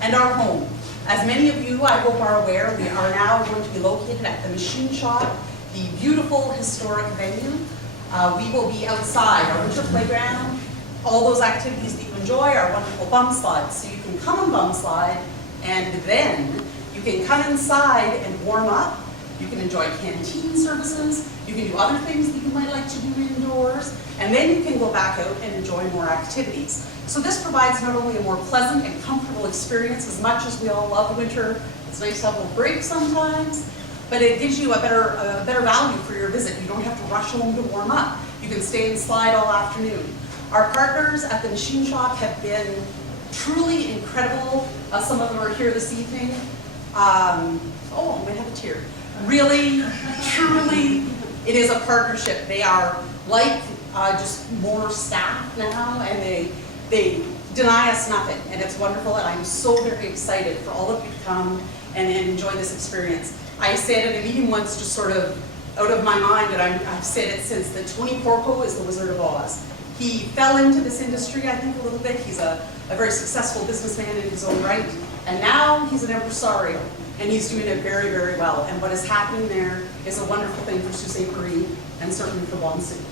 and our home. As many of you, I hope, are aware, we are now going to be located at the Machine Shop, the beautiful historic venue. We will be outside, our winter playground, all those activities that you enjoy, our wonderful bum slides. So you can come and bum slide, and then you can come inside and warm up. You can enjoy canteen services. You can do other things that you might like to do indoors. And then you can go back out and enjoy more activities. So this provides not only a more pleasant and comfortable experience, as much as we all love winter, it's nice to have a little break sometimes, but it gives you a better value for your visit. You don't have to rush home to warm up. You can stay and slide all afternoon. Our partners at the Machine Shop have been truly incredible. Some of them are here this evening. Oh, I might have a tear. Really, truly, it is a partnership. They are like just more staff now, and they deny us nothing, and it's wonderful, and I'm so very excited for all of you to come and enjoy this experience. I said at a meeting once, just sort of out of my mind, and I've said it since, that Tony Porco is the Wizard of Oz. He fell into this industry, I think, a little bit. He's a very successful businessman in his own right, and now he's an impresario, and he's doing it very, very well. And what is happening there is a wonderful thing for Sault Ste. Marie, and certainly for Sault.